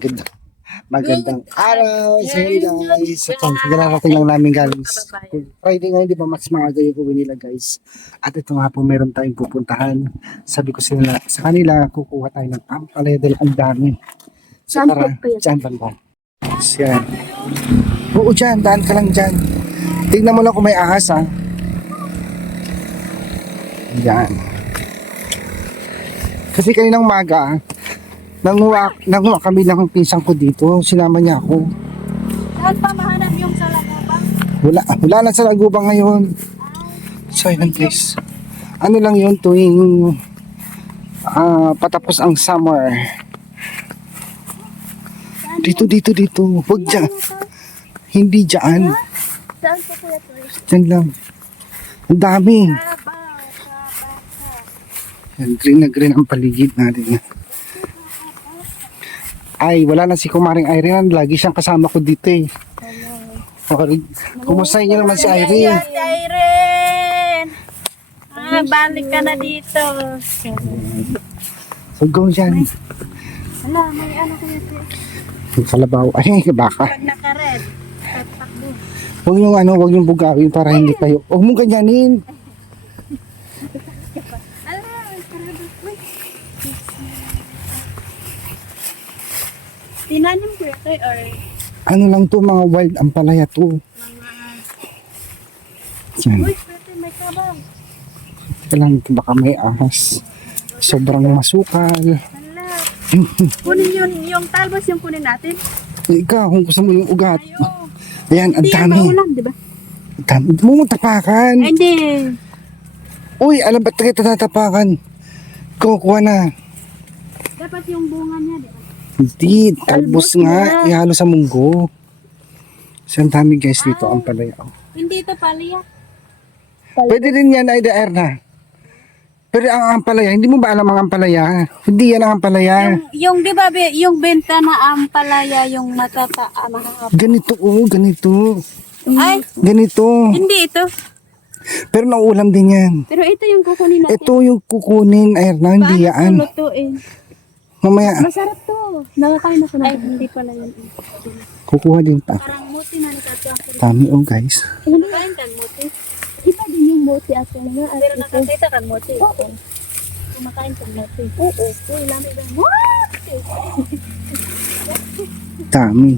Ganda. Magandang araw sa inyo guys. Ito, pinararating lang namin galing Friday ngayon, di ba? Mas maaga yung uwi nila guys. At ito nga po, meron tayong pupuntahan. Sabi ko sa kanila, kukuha tayo ng ampalaya ang dami. So tara, dyan banda. Yan. Oo dyan, daan ka lang dyan. Tingnan mo lang kung may ahas ha. Yan. Kasi kaninang umaga nanguha kami ng pinsang ko dito. Sinama niya ako. Saan pa mahanap yung sa Lagubang? Wala lang sa Lagubang ngayon. So yun guys. Ano lang yun tuwing patapos ang summer. Dito. Huwag dyan. Hindi dyan. Saan po kuya to? Dyan lang. Ang dami. Yan, green na green ang paligid natin. Ay, wala na si Kumaring Irene. Lagi siyang kasama ko dito eh. Kumusta niyo naman si Irene? Si Irene! Balik ka na dito. So go dyan. Wala, may ano kuya to? Yung kalabaw. Ay, baka. Pag naka-red, tatakbo. Huwag yung bugawin para hindi kayo. Huwag mong ganyanin. Tinanim ko ito or Ano lang to, mga wild ampalaya to. Yan. uy, pwede may kabang. Teka lang, baka may ahas. Sobrang masukal. Hala. Kunin yung talbos yung kunin natin. Ikaw, kung gusto mo yung ugat. Ayo. Ayan, ang Hindi yan dami. maulan, di ba? Ang dami. Huwag mo tapakan. Hindi. Uy, alam ba't kita tatapakan? Kukuha na. Dapat yung bunga niya, di ba? Hindi, talbos Talbos nga. na. Ihalo sa munggo. So, ang dami guys dito, ampalaya. Hindi ito paliyak. Pwede rin yan, Aida Erna. Pero ang ampalaya, hindi mo ba alam ang ampalaya? Hindi yan ang ampalaya. Yung di ba, yung benta na ampalaya, yung mahahap. Ganito, ganito. Ay, Ganito. hindi ito. Pero nauulam din yan. Pero ito yung kukunin natin. Ito yung kukunin, Erna, hindi yan. Paano ito lutuin? Mamaya, Masarap to. Nakakain na ko na. Ay, hindi pala yun. kukuha din pa. Parang muti na ni Kato ang kurito. Dami guys. Kumakain kan muti. Iba din yung muti at yung nga. Pero nakakita kan muti. Oo. Kumakain kan muti. Oo. Uy, lamig na. Dami.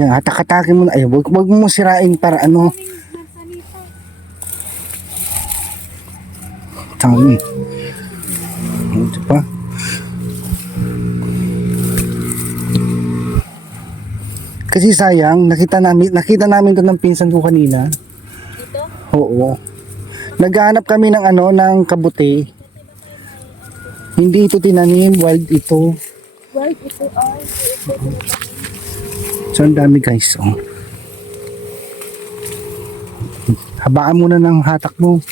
Yan, hatak-hatakin mo na. Ay, wag mo sirain para ano. Dami. Ito pa. Kasi sayang, nakita namin doon ng pinsan ko kanina. Dito? Oo. Naghahanap kami ng ng kabuti. Hindi ito tinanim, wild ito. Well, ito ay. So, ang dami guys. Oh. Habaan mo na ng hatak mo.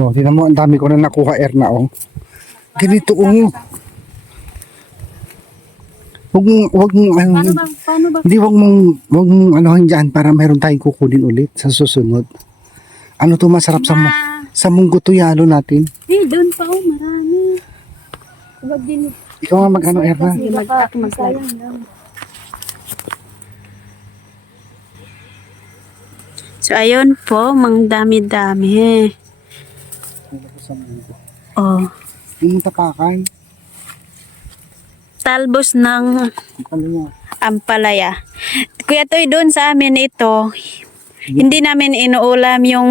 Oh, tingnan mo, ang dami ko na nakuha, Erna, oh. Ganito, oh. Huwag mong, Paano ba? hindi, huwag mong anuhan dyan para mayroon tayong kukunin ulit sa susunod. Ano to masarap sa munggo to yalo natin. Doon pa oh, marami. Huwag din. Ikaw nga mag-ano, Erna. Kasi masayang lang. So, ayun po, mang dami-dami. Oh. Yung tapakan. Talbos ng Ano niya? ampalaya. Kuya Toy, doon sa amin ito, hindi namin inuulam yung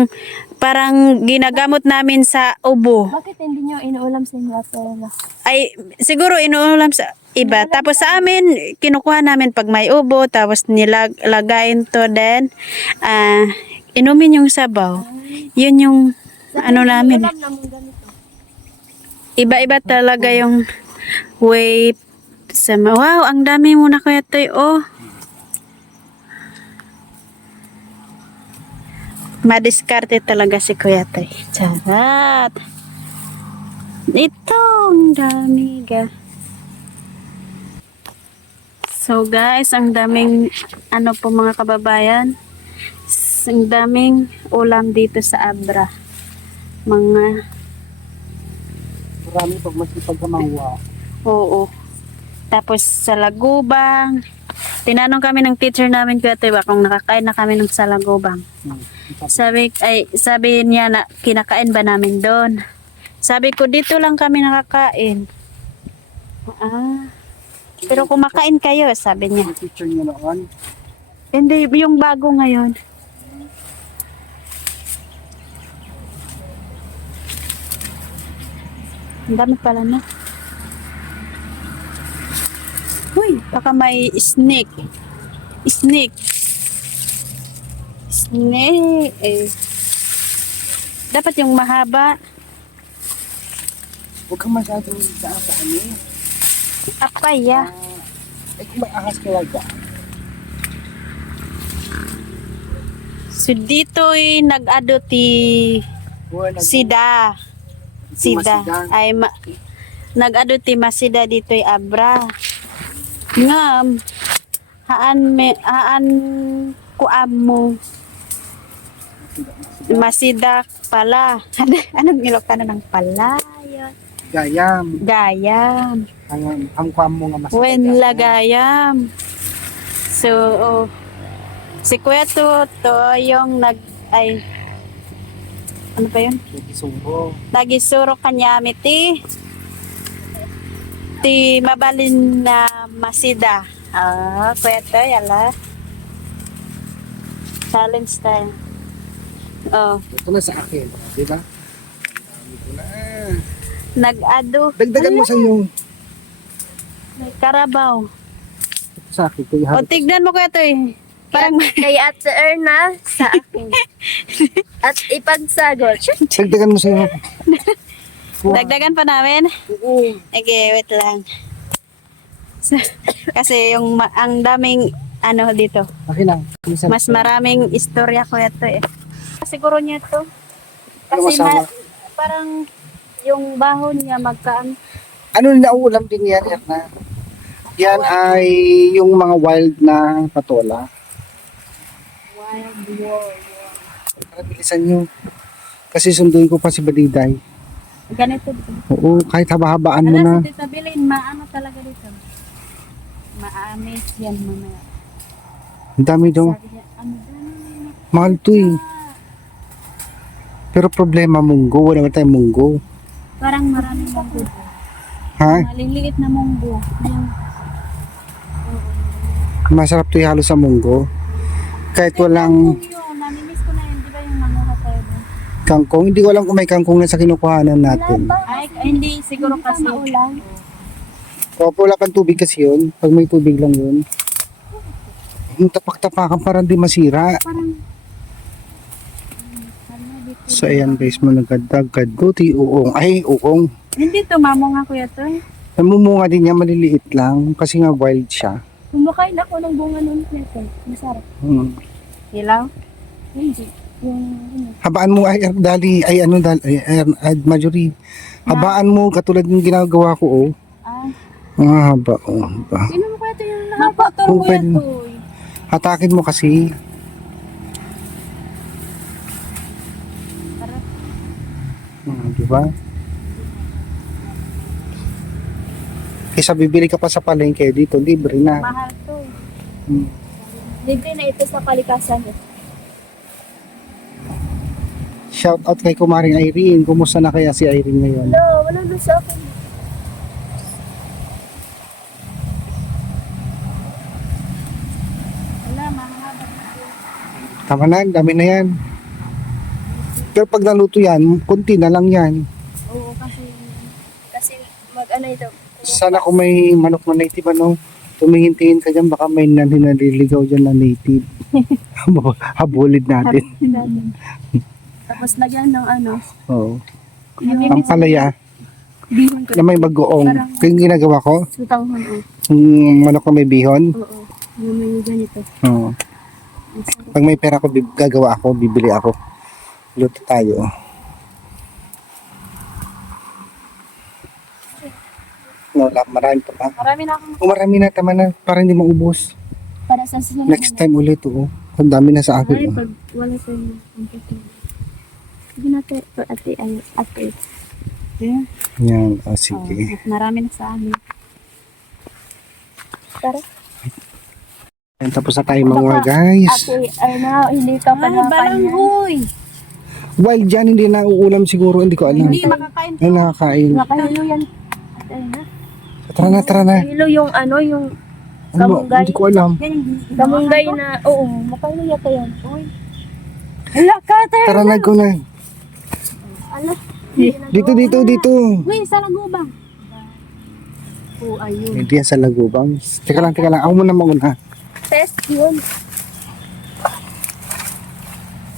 parang ginagamot namin sa ubo. Bakit hindi nyo inuulam sa inyo at Ay, siguro inuulam sa iba. Tapos sa amin, kinukuha namin pag may ubo, tapos nilagayin to then, inumin yung sabaw. Yun yung, ano namin. ulam namang ganito? Iba-iba talaga yung way sa wow, ang dami mo na Kuya Toy, oh. Madiskarte talaga si Kuya Toy. Charot. Ito, ang dami ga. So, So guys, ang daming ano po mga kababayan, ang daming ulam dito sa Abra. Mga, Marami pag masipag ka manguha. oo. Tapos sa Lagubang, tinanong kami ng teacher namin kuya Toy kung nakakain na kami ng sa Lagubang. Sabi niya na kinakain ba namin doon. Sabi ko dito lang kami nakakain. Pero kumakain kayo, sabi niya. Yung picture niyo noon. Hindi, yung bago ngayon. Ang dami pala na. Uy, baka may snake. Snake. Snake. Dapat yung mahaba. Huwag kang masyadong sa ano eh. Apaya. Kung may ahas ka lang So dito nag-ado ti Sida. Sida. Ay nag-ado ti Masida dito Abra. Ngam. Haan kuam mo. Masidak pala. Anong Ilocano ng pala? Gayam. Gayam. Ang kwam mo nga mas. When lagayam. So, si Kuya to yung ano pa yun? Subo. Nagisuro kanyami ti mabalin na Masida. Kuya to, yala. Challenge tayo. Ito na sa akin. Di ba? Dami ko na. Nag-ado. Dagdagan mo sa iyo. Karabaw. Sa akin. Kuya O, tignan mo Kuya to Parang Kay Ate Erna sa akin. At ipagsagot. Dagdagan mo sa iyo. dagdagan pa namin. Oo. Okay, wait lang. Kasi ang daming ano dito. Okay lang. Mas maraming istorya ko ito Siguro niya to. Ano Kasi masama? parang yung baho niya magkaan. Ano nauulam din yan, Erna? Yan ay yung mga wild na patola. Wild war. Para bilisan nyo. Kasi sunduin ko pa si Baliday. Ganito dito. Oo, kahit haba-habaan mo na. Alam si Tita Bilin, maano talaga dito. Maamis yan mamaya. Ang dami daw. Sabi niya, ano dami. Mahal to eh. Pero problema munggo. Wala naman tayong munggo. Parang maraming munggo. Ha? Maliliit na munggo. Masarap to ihalo sa munggo. Kahit walang Namimiss ko na yun. Di ba yung nanguha tayo doon? kangkong. Hindi ko alam kung may kangkong na sa kinukuhanan natin. Ay, hindi. Siguro kasi. Maulan. O, wala pang tubig kasi yun. Pag may tubig lang yun. Yung tapak-tapakan parang di masira. So, ayan guys, managdagdag ti uong. Ay, uong. Hindi tumamo nga kuya to Namumunga din niya, maliliit lang. Kasi nga wild siya. Kumakain ako ng bunga nun nito. Masarap. Hilaw? Hindi. Yung Habaan mo ay dali ay ano dali ay, Marjorie. Habaan mo katulad ng ginagawa ko oh. Haba oh. Ba. sino mo kaya ito yung Napaturo kuya Open. to Hatakin mo kasi. Di ba? Kaysa bibili ka pa sa palengke dito, libre na. Mahal to. libre na ito sa kalikasan. Shout out kay Kumaring Irene. Kumusta na kaya si Irene ngayon? Wala na sa akin. Wala, mahaba. Tama na, dami na yan. Pero pag naluto yan, kunti na lang yan. Oo, kasi mag-ano ito. Sana kung may manok na native ano, tumingin-tingin ka dyan, baka may naliligaw dyan na native. Habulid natin. Tapos lagyan ng ano. Oo. Yung Ang palaya, bihon ko. na may bagoong. Kaya yung ginagawa ko, Sutang hon. yung manok na may bihon. Oo. Yung may ganito. Oo. Pag may pera ko, gagawa ako, bibili ako. Luto tayo. ulam. Marami pa ba? Marami na akong Marami na, tama na. Para hindi maubos. para sa susunod. Next time ulit, oo. Ang dami na sa Ay, akin. Oh. pag wala sa inyo. Sige natin. Ate, ate. Yeah. Yan, Oh, sige. marami na sa amin. Tara. Yan, tapos na tayo mga guys. Ate, ay na, hindi ka pa na balanghoy. Wild dyan, hindi na uulam siguro. Hindi ko alam. Hindi makakain. Ay, nakakain. Nakahilo yan. Ate, ay na. Tara na, tara na. Hilo yung ano, yung Ano ba? Kamunggay. Hindi ko alam. kamunggay na, oo, makahilo yata yan. Uy. Hala ka, tayo. Tara na ko na. Ala. Dito, dito, dito. Uy, sa lagubang. Oh, ayun. Hindi yan sa lagubang. Teka lang, teka lang. Ako muna mauna. Test yun.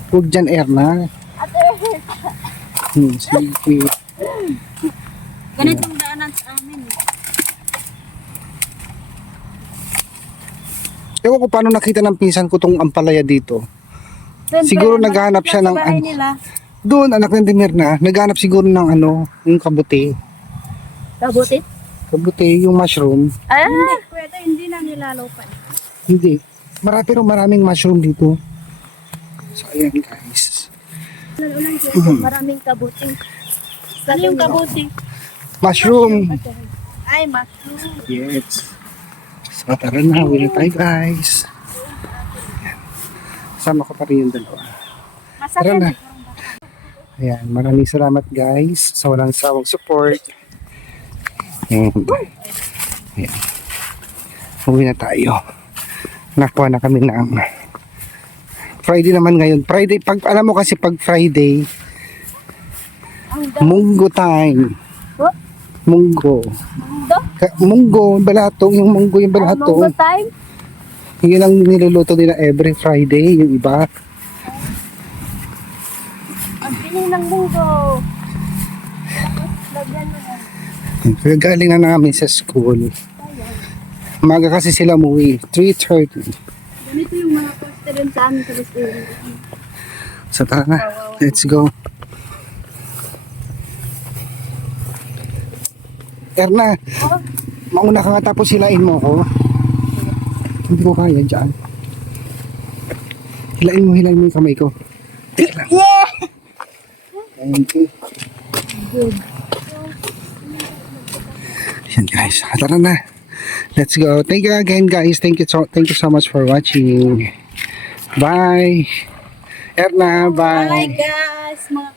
Huwag dyan, Erna. Ate, Sige. Ganitong daanan sa amin. Ewan ko paano nakita ng pinsan ko tong ampalaya dito. Siguro naghahanap siya ng bahay ano. nila. Doon, anak ng Demirna, naghahanap siguro ng ano, yung kabuti. kabutit? Kabuti, yung mushroom. Ah, Pwede, hindi na nilalupan. Hindi. Pero maraming mushroom dito. So, ayan guys. ulan dito, maraming kabuting. Ano yung kabuti? Mushroom! Ay, mushroom. Yes. So, tara na. Uwi na tayo guys. Ayan. Sama ko pa rin yung dalawa. Tara na. Ayan. Maraming salamat guys sa walang sawang support. And, ayan. Uwi na tayo. Nakuha na kami ng Friday naman ngayon. Friday, pag alam mo kasi pag Friday, munggo time. What? Munggo. Munggo, balatong, yung munggo yung Munggo balatong. time? Yun ang niluluto nila every Friday, yung iba. Ang piling ng munggo. Tapos, lagyan mo na. Kaya galing na namin sa school. Maga kasi sila umuwi, 3:30. Ganito yung mga poster rin sa amin sa restaurant. So tara na, let's go. Erna, mauna ka nga tapos hilain mo ko. Hindi ko kaya dyan. Hilain mo yung kamay ko. Teka lang. Thank you. Yan guys, tara na. Let's go. Thank you again guys. Thank you so much for watching. Bye. Erna, bye. Hi guys, mga